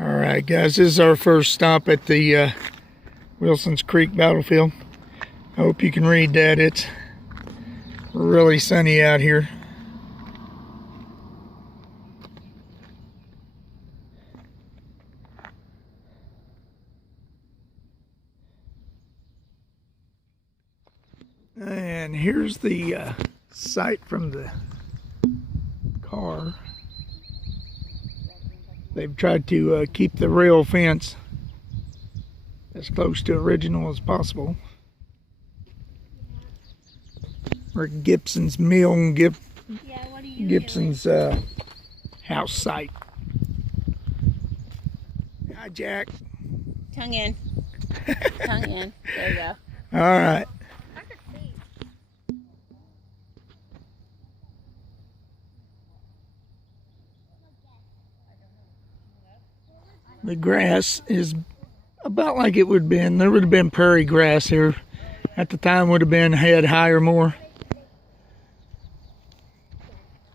Alright guys, this is our first stop at the Wilson's Creek battlefield. I hope you can read that. It's really sunny out here. And here's the sight from the car. They've tried to keep the rail fence as close to original as possible. Or Gibson's mill and Gibson's house site. Hi, Jack. Tongue in. Tongue in. There you go. All right. The grass is about like it would have been. There would have been prairie grass here. At the time would have been head high or more,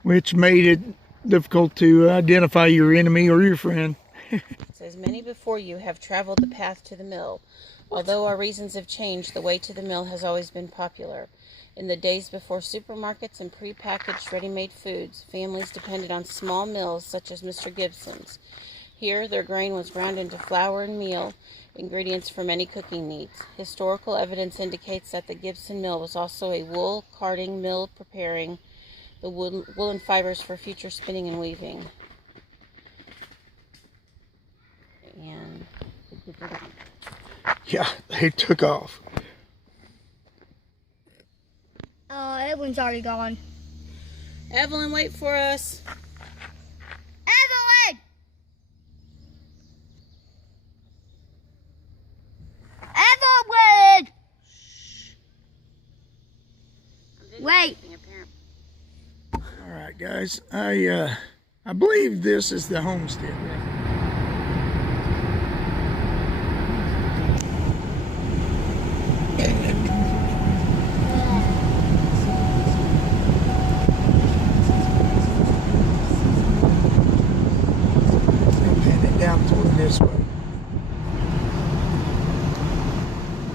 which made it difficult to identify your enemy or your friend. It says, many before you have traveled the path to the mill. Although our reasons have changed, the way to the mill has always been popular. In the days before supermarkets and pre-packaged ready-made foods, families depended on small mills such as Mr. Gibson's. Here, their grain was ground into flour and meal, ingredients for many cooking needs. Historical evidence indicates that the Gibson mill was also a wool carding mill preparing the woolen fibers for future spinning and weaving. And Yeah, they took off. Oh, Evelyn's already gone. Evelyn, wait for us. Evelyn! Evelyn! Wait. All right, guys. I believe this is the homestead. Down toward this way.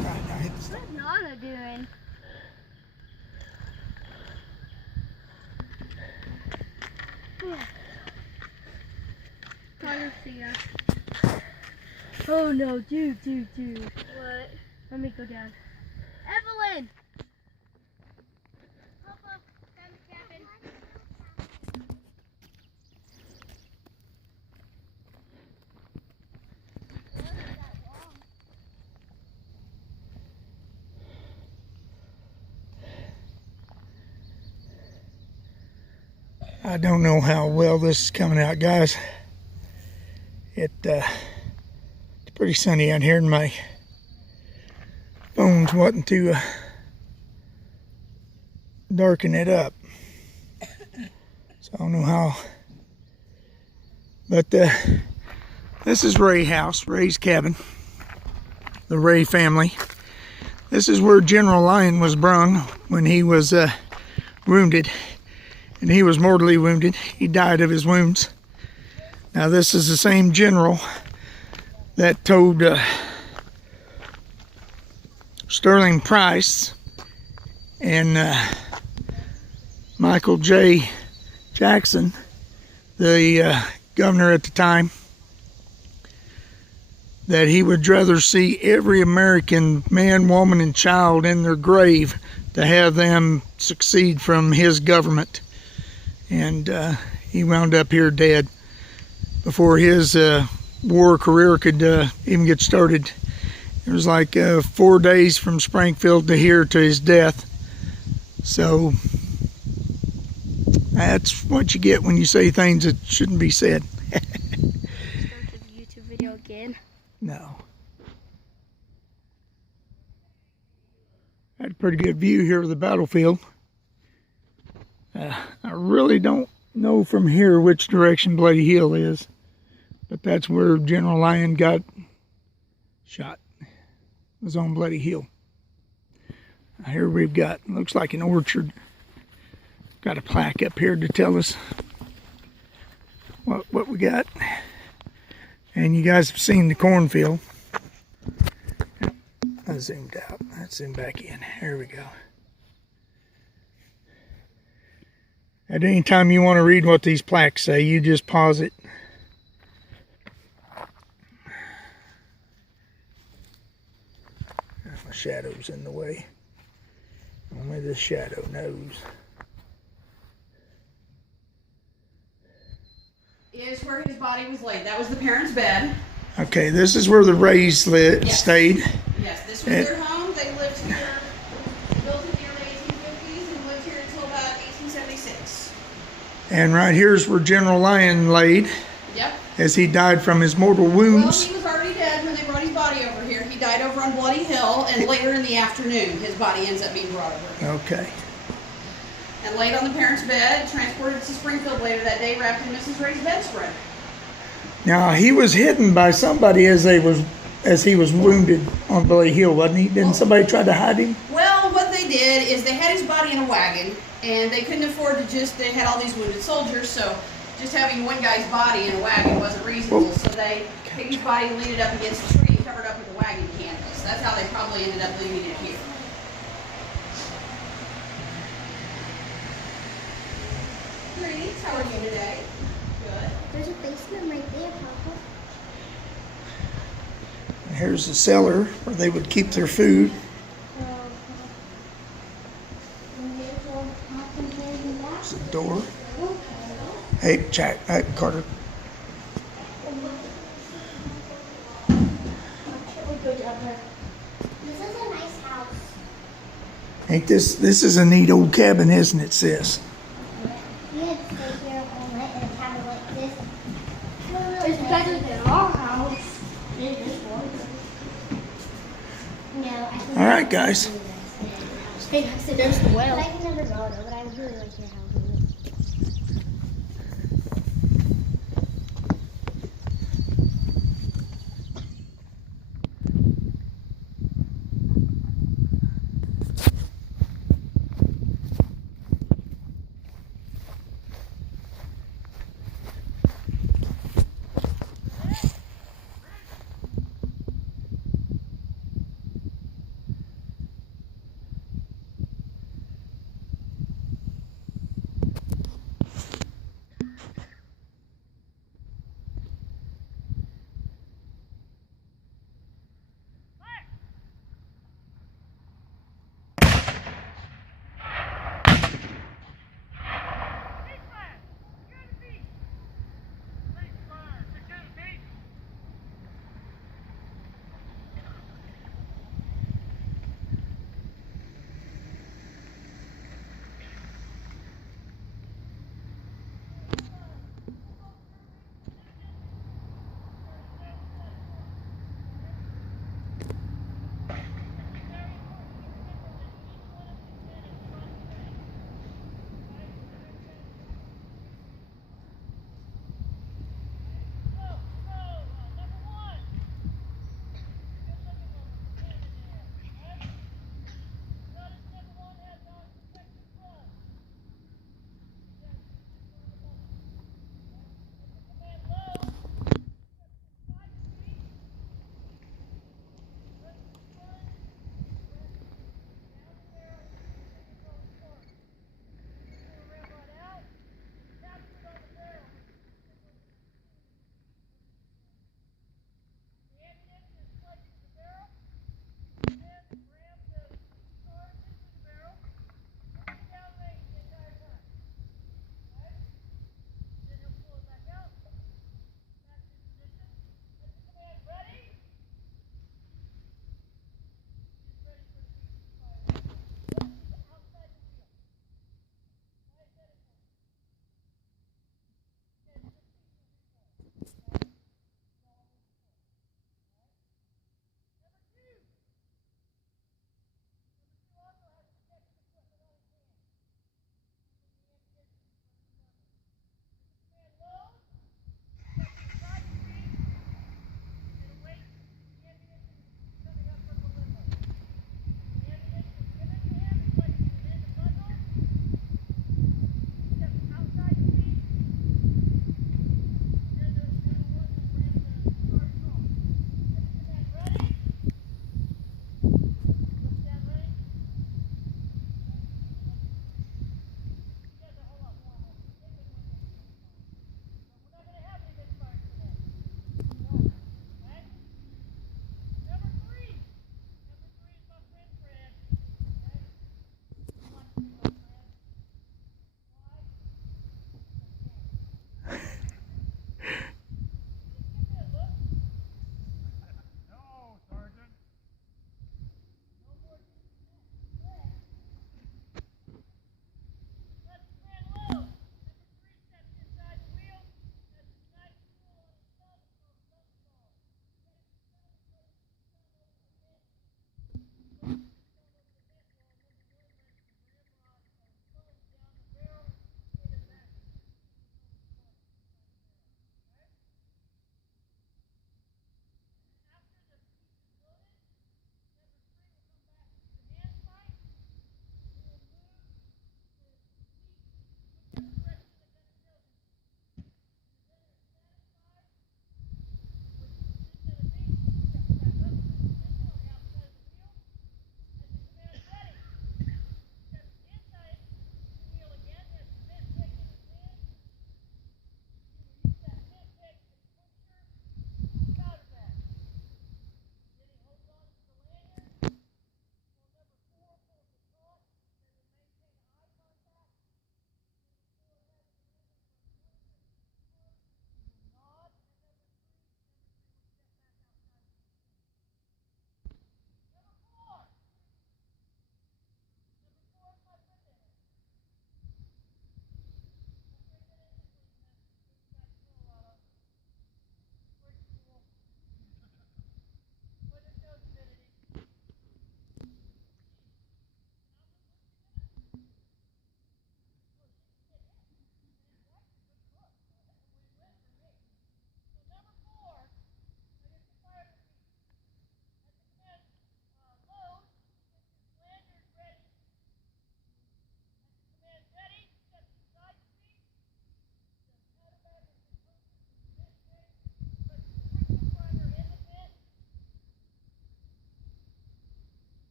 Right, now hit the stop. What's Nana doing? Oh no, dude. What? Let me go down. Evelyn! Pop up, down the cabin. I don't know how well this is coming out, guys. It's pretty sunny out here, and my phone's wanting to darken it up. So I don't know how. But this is Ray's house, Ray's cabin, the Ray family. This is where General Lyon was brung when he was wounded. And he was mortally wounded. He died of his wounds. Now this is the same general that told Sterling Price and Michael J. Jackson, the governor at the time, that he would rather see every American man, woman, and child in their grave to have them succeed from his government. And he wound up here dead before his war career could even get started. It was like 4 days from Springfield to here to his death. So that's what you get when you say things that shouldn't be said. Start the YouTube video again. No. Had a pretty good view here of the battlefield. I really don't know from here which direction Bloody Hill is, but that's where General Lyon got shot. It was on Bloody Hill. Here we've got, looks like an orchard. Got a plaque up here to tell us what we got. And you guys have seen the cornfield. I zoomed out. Let's zoom back in. Here we go. At any time you want to read what these plaques say, you just pause it. My shadow's in the way. Only the shadow knows. Is where his body was laid. That was the parents' bed. Okay, this is where the Rays stayed. Yes, this was their home. They lived here, built it here in the 1850s, and lived here until about 1876. And right here's where General Lyon laid. Yep. As he died from his mortal Well, wounds. he was already dead when they brought his body over here. He died over on Bloody Hill, and later in the afternoon, his body ends up being brought over here. Okay. And laid on the parents' bed, transported to Springfield later that day, wrapped in Mrs. Ray's bedspread. Now he was hidden by somebody as he was wounded on Bloody Hill, wasn't he? Didn't somebody try to hide him? Well, what they did is they had his body in a wagon, and they couldn't afford to they had all these wounded soldiers, so just having one guy's body in a wagon wasn't reasonable, so they picked his body and leaned it up against a tree and covered up with a wagon canvas. That's how they probably ended up leaving it here. Greetings, how are you today? Good. There's a basement right there, Papa. And here's the cellar where they would keep their food. There's the door. Hey, Jack, Carter. This is a nice house. Ain't this is a neat old cabin, isn't it, sis? We had to stay here all night in a cabin like this. It's better than our house. It is one. No, I think All right, guys. Hey, there's the well. But I can never go though, but I really like your house.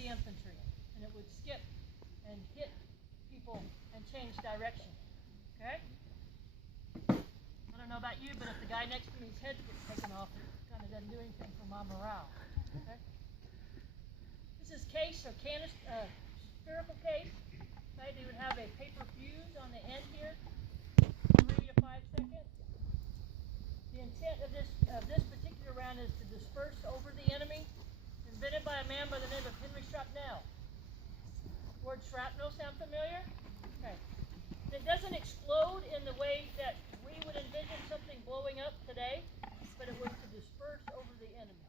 the infantry, and it would skip and hit people and change direction. Okay? I don't know about you, but if the guy next to me's head gets taken off, it kind of doesn't do anything for my morale. Okay? This is case or spherical case. Okay, they would have a paper fuse on the end here, 3 to 5 seconds. The intent of this particular round is to disperse over the enemy, invented by a man by the name of Henry Shrapnel. Word shrapnel sound familiar? Okay. It doesn't explode in the way that we would envision something blowing up today, but it was to disperse over the enemy.